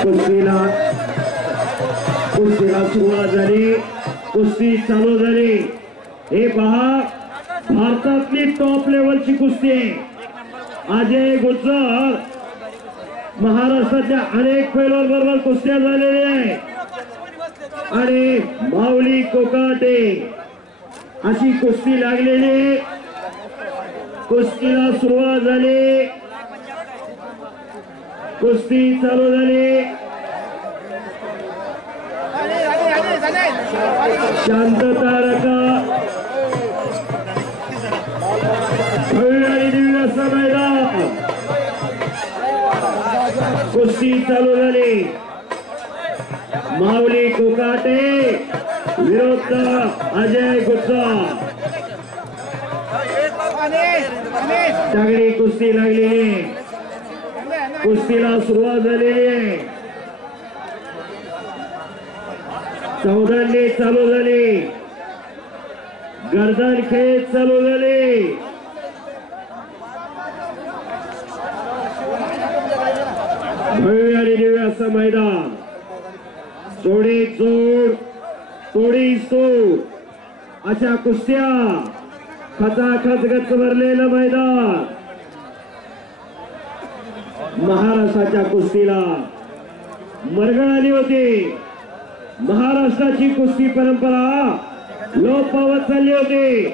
कुस्तीला सुरुवात झाली, कुस्ती चालू झाली। हे पहा, भारतातली टॉप लेवलची कुस्ती आहे। अजय गुज्जर महाराष्ट्राच्या अनेक पैलवान बरोबर कुस्त्या झालेल्या आहे आणि माऊली कोकाटे अशी कुस्ती लागलेली। कुस्तीला सुरुवात झाली, कुस्ती चालू झाली। शांतता रखा, मैदान कुस्ती चालू झाली। माऊली कोकाटे विरुद्ध अजय गुज्जर तगडी कुस्ती लागलेली, कुस्तीला सुरुवात झालेली आहे। चौदांनी चालू झाली, गर्दन खेळ चालू झाली। भव्य आणि दिव्य असं मैदान, जोडी जोड तोडी सोड अशा कुस्त्या, खचाखच गच्च भरलेलं मैदान। महाराष्ट्राच्या कुस्तीला मरगळ आली होती। महाराष्ट्राची कुस्ती परंपरा लोप पावत चालली होती।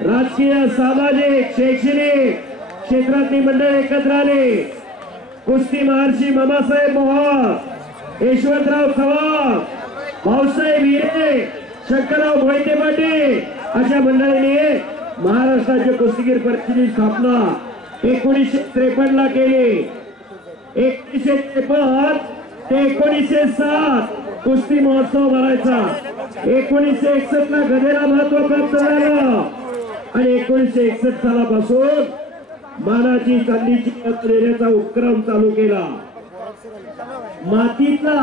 राजकीय, सामाजिक, शैक्षणिक क्षेत्रातली मंडळी एकत्र आली। कुस्ती महर्षी मामासाहेब मोहोळ, यशवंतराव चव्हाण, भाऊसाहेब हिरे, शंकरराव मोहिते पाटील अशा मंडळीने महाराष्ट्राच्या कुस्तीगीर परिषदेची स्थापना 1953 ला केली। 1953 ते 1907 कुस्ती महोत्सव भरायचा। 1961 ला गदेला महत्व प्राप्त झालं आणि 1961 सालापासून मानाची चांदीची पदक देण्याचा उपक्रम चालू केला। मातीतला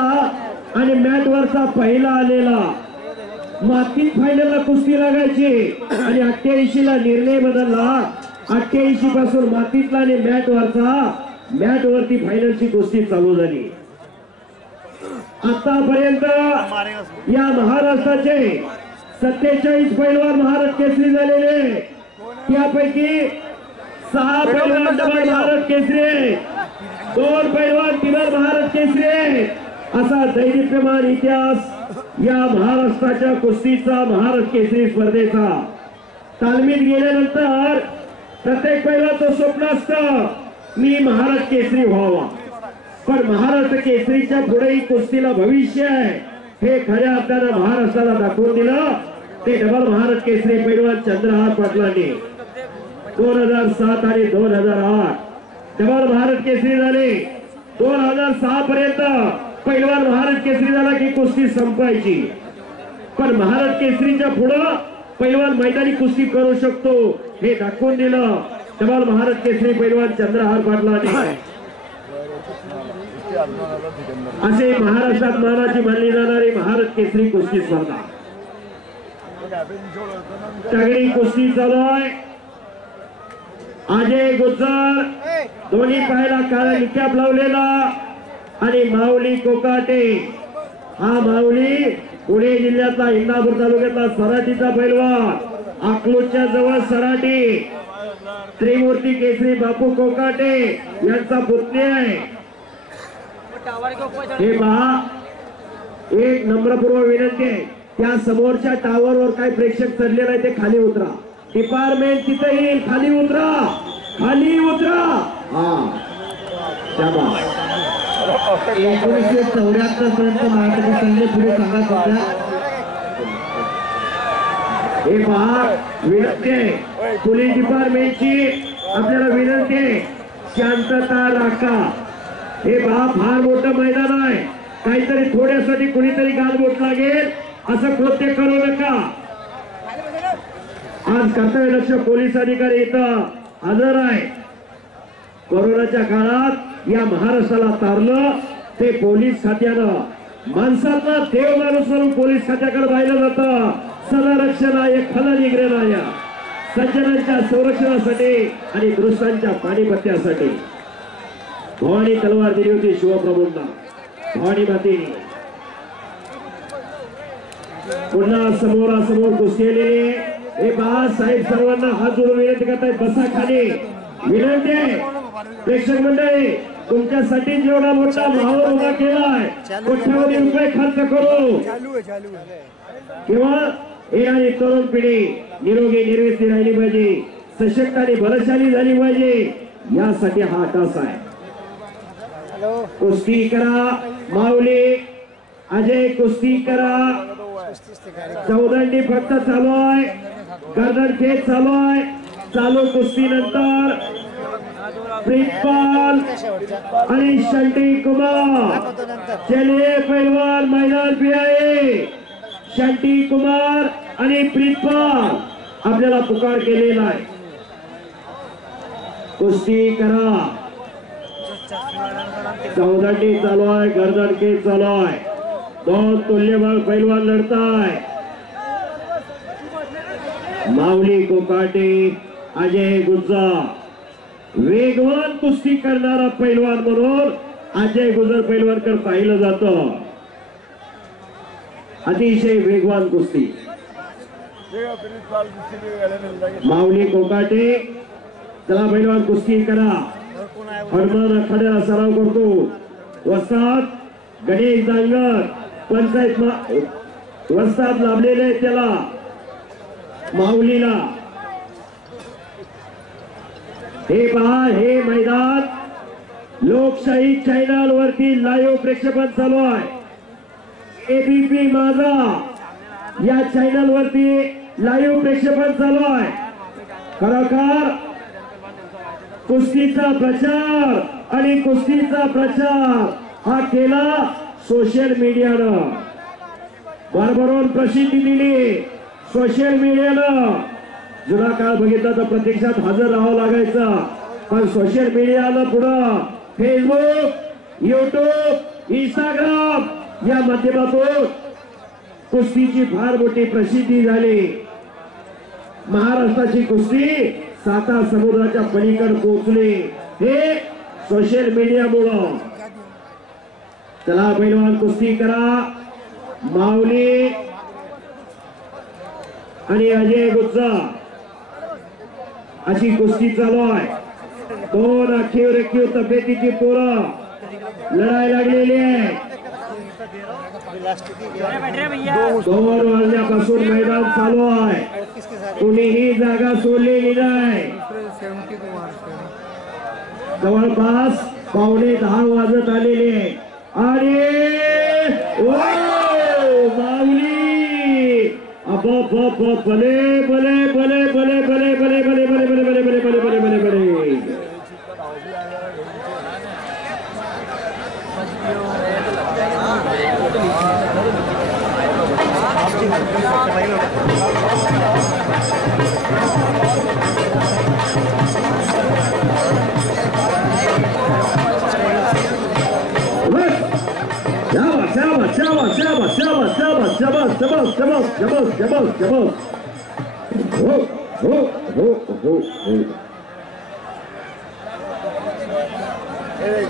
आणि मॅटवरचा पहिला आलेला, मातीत फायनलला कुस्ती लागायची आणि 88 ला निर्णय बदलला। 88 पासून मातीतला आणि मॅटवरती फायनलची कुस्ती चालू झाली। आतापर्यंत या महाराष्ट्राचे 47 पैलवान महाराष्ट्र केसरी झालेले, त्यापैकी 6 पैलवान डबल महाराष्ट्र केसरी, 2 पैलवान तिबर महाराष्ट्र केसरी असा दैदिप्यमान इतिहास या महाराष्ट्राच्या कुस्तीचा, महाराष्ट्र केसरी स्पर्धेचा। तालमीत गेल्यानंतर प्रत्येक पैलवानाचं स्वप्न असतं मी महाराष्ट्र केसरी व्हावा, पण महाराष्ट्र केसरीच्या पुढेही कुस्तीला भविष्य आहे हे खऱ्या अर्थानं महाराष्ट्राला दाखवून दिलं ते डबल महाराष्ट्र केसरी पैलवान चंद्रहार पाटलांनी। 2007 आणि 2008 डबल महाराष्ट्र केसरी झाले। 2006 पर्यंत पैलवान महाराष्ट्र केसरी झाला की कुस्ती संपायची, पण महाराष्ट्र केसरीच्या पुढं पैलवान मैदानी कुस्ती करू शकतो हे दाखवून दिलं डबल महाराष्ट्र केसरी पैलवान चंद्रहार पाटलांनी। असे महाराष्ट्रात मानाची मानली जाणारी महाराष्ट्र केसरी कुस्ती स्पर्धा, तगडी कुस्ती चालू आहे। अजय गुज्जर दोन्ही पायाला काळा निकॅप लावलेला आणि माऊली कोकाटे, हा माऊली पुणे जिल्ह्यातला इंदापूर तालुक्यातला सराटीचा पैलवान, अकलूजच्या जवळ सराटी, त्रिमूर्ती केसरी बापू कोकाटे यांचा पुतणी आहे। हे पहा, एक नम्रपूर्वक विनंती आहे, त्या समोरच्या टावरवर काही प्रेक्षक चढलेला आहे ते खाली उतरा। डिपार्टमेंट तिथे येईल, खाली उतरा, खाली उतरा। हा 1974 पर्यंत महाराष्ट्राने पुढे सांगत होत्या। हे पहा, विनंती आहे पोलीस डिपार्टमेंटची, आपल्याला विनंती आहे शांतता राखा। हे पहा, फार मोठं मैदान आहे, काहीतरी थोड्यासाठी कुणीतरी गालबोट लागेल असं कृत्य करू नका। आज कर्तव्यदक्ष पोलीस अधिकारी इथं हजर आहे। कोरोनाच्या काळात या महाराष्ट्राला तारलं ते पोलीस खात्यानं, माणसाचा देव माणूस म्हणून पोलीस खात्याकडे पाहिलं जातं। सलरक्षणाय खलनिग्रहणाय, सज्जनांच्या संरक्षणासाठी आणि दुरुस्तांच्या पाणीपत्यासाठी भवानी तलवार दिली होती शिवप्रभूंना, भवानी माते पुन्हा समोरासमोर कुस्ती आलेली हे बाळासाहेब सर्वांना हात जोडून विनंती करतायत बसा खाली विनंती आहे प्रेक्षक मंडळी तुमच्यासाठी जेवढा मोठा माहोल उभा केलाय कोट्यावधी रुपये खर्च करू किंवा येणारी तरुण पिढी निरोगी निर्वेसी राहिली पाहिजे सशक्त आणि बलशाली झाली पाहिजे यासाठी हा तास आहे कुस्ती करा माऊली अजय कुस्ती करा चौदंडी फक्त चालू आहे गर्दन खेच चालू आहे चालू कुस्ती नंतर प्रिंसिपल आणि शंटी कुमार चलिए पहलवान मैदान पे आए शंटी कुमार आणि प्रिंसिपल आपल्याला पुकार केलेला आहे कुस्ती करा चौदंडी चालू आहे गर्दन खेच चालू आहे दोन तुल्यबळ पैलवान लढताय माऊली कोकाटे अजय गुज्जर वेगवान कुस्ती करणारा पैलवान म्हणून अजय गुज्जर पैलवानकर पाहिलं जातं अतिशय वेगवान कुस्ती माऊली कोकाटे चला पैलवान कुस्ती करा हनुमान आखाड्याला सराव करतो वस्ताद गणेश दांगर पंचायत वस्ताद लाभलेले त्याला माऊलीला हे पहा हे मैदान लोकशाही चॅनल वरती लाईव्ह प्रेक्षेपण चालू आहे एबीपी माझा या चॅनल वरती लाईव्ह प्रेक्षेपण चालू आहे खरोखर कुस्तीचा प्रचार आणि कुस्तीचा प्रचार हा केला सोशल मीडियानं भरभरून प्रसिद्धी दिली सोशल मीडियानं जुना काळ बघितला तर प्रत्यक्षात हजर राहावं लागायचं पण सोशल मीडियानं पुढं फेसबुक युट्यूब इंस्टाग्राम या माध्यमातून कुस्तीची फार मोठी प्रसिद्धी झाली महाराष्ट्राची कुस्ती साता समुद्राच्या पलीकडे पोहोचली हे सोशल मीडियामुळं चला पैलवान कुस्ती करा माऊली आणि अजय गुज्जर अशी कुस्ती चालू आहे दोन अखीव रेखीव तब्येतीची पोरं लढाई लागलेली आहे 2 वाजल्यापासून मैदान चालू आहे कुणीही जागा सोडलेली नाही जवळपास 9:45 वाजत आलेले आणि माऊली भले भले भले भले भले भले भले भले भले भले भले भले भले भले भले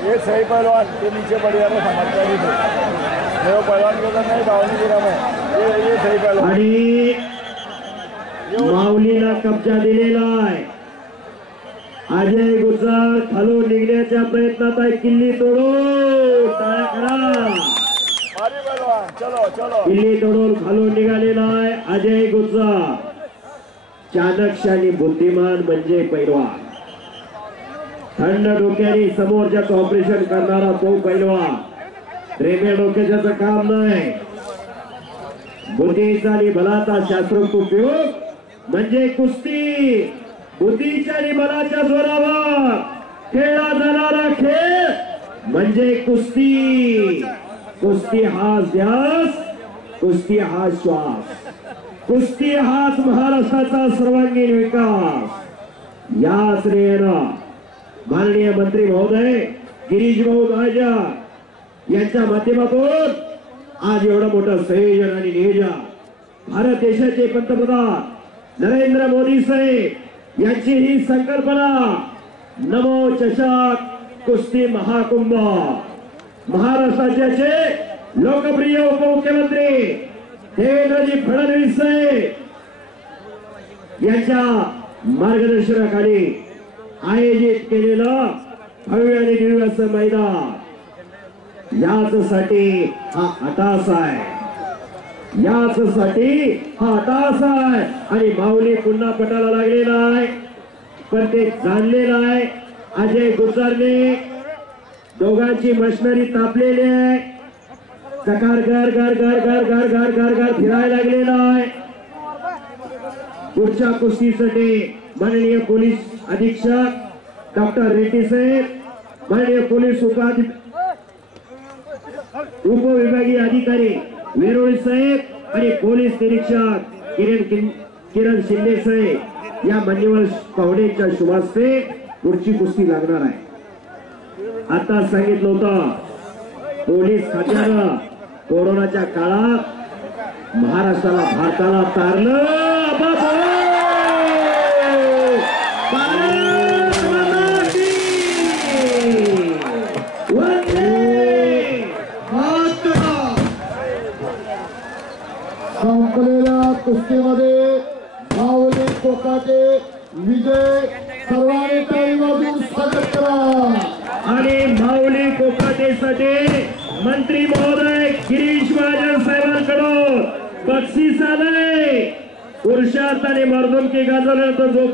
ये सही पहलवान के नीचे बढ़िया में समझदारी थे वो पहलवान के नहीं भावनी गिरा में ये सही पहलवान आणि माऊलीला कब्जा दिलेला आहे अजय गुज्जर खालून निघण्याच्या प्रयत्नात आहे किल्ली तोडून टाळ्या करा चलो चलो किल्ली तोडून खालून निघालेला आहे अजय गुज्जर चाणक्य आणि बुद्धिमान म्हणजे पैलवान थंड डोक्याने समोरच्याच ऑपरेशन करणारा तो पैलवान रेल्वे डोक्याचं काम नाही बुद्धीचा आणि बलाचा शास्त्रोक्त उपयोग म्हणजे कुस्ती बुद्धीच्या आणि बलाच्या जोरावर खेळला जाणारा खेळ म्हणजे कुस्ती कुस्ती हा ध्यास कुस्ती हा श्वास कुस्ती हाच महाराष्ट्राचा सर्वांगीण विकास या श्रेयेनं माननीय मंत्री महोदय गिरीश भाऊ महाजन यांच्या माध्यमातून आज एवढं मोठं संयोजन आणि नियोजन भारत देशाचे पंतप्रधान नरेंद्र मोदी साहेब यांची ही संकल्पना नमो चषक कुस्ती महाकुंभ महाराष्ट्राचे लोकप्रिय उपमुख्यमंत्री देवेंद्रजी फडणवीस साहेब यांच्या मार्गदर्शनाखाली आयोजित केलेलं भव्य आणि दिव्य असं मैदान, याचसाठी हा अटास आहे, याचसाठी हा अटास आहे. आणि माऊली पुन्हा पटाला लागलेला आहे, पण ते जाणलेलं आहे. अजय गुजरने दोघांची मशिनरी तापलेली आहे. चकार घर घर घर घर घर घर घर घर फिरायला लागलेला आहे. पुढच्या कुस्तीसाठी माननीय पोलीस अधीक्षक डॉक्टर रेड्डी साहेब, माननीय पोलीस उपविभागीय अधिकारी वेरोळी साहेब आणि पोलीस निरीक्षक किरण शिंदे साहेब या मान्यवर पाहुण्यांच्या शुभास्ते पुढची कुस्ती लागणार आहे. आता सांगितलं होतं पोलीस खात्यानं कोरोनाच्या काळात महाराष्ट्राला भारताला तारलं. संपलेल्या कुस्तीमध्ये माऊली कोकाटे विजय, सर्वांनी टाळी वाजवून स्वागत करा. आणि माऊली कोकाटेसाठी मंत्री महोदय गिरीश महाजन साहेबांकडून बक्षीस आलंय. पुरुषार्थ आणि मर्दुमकी गाजवल्यानंतर जो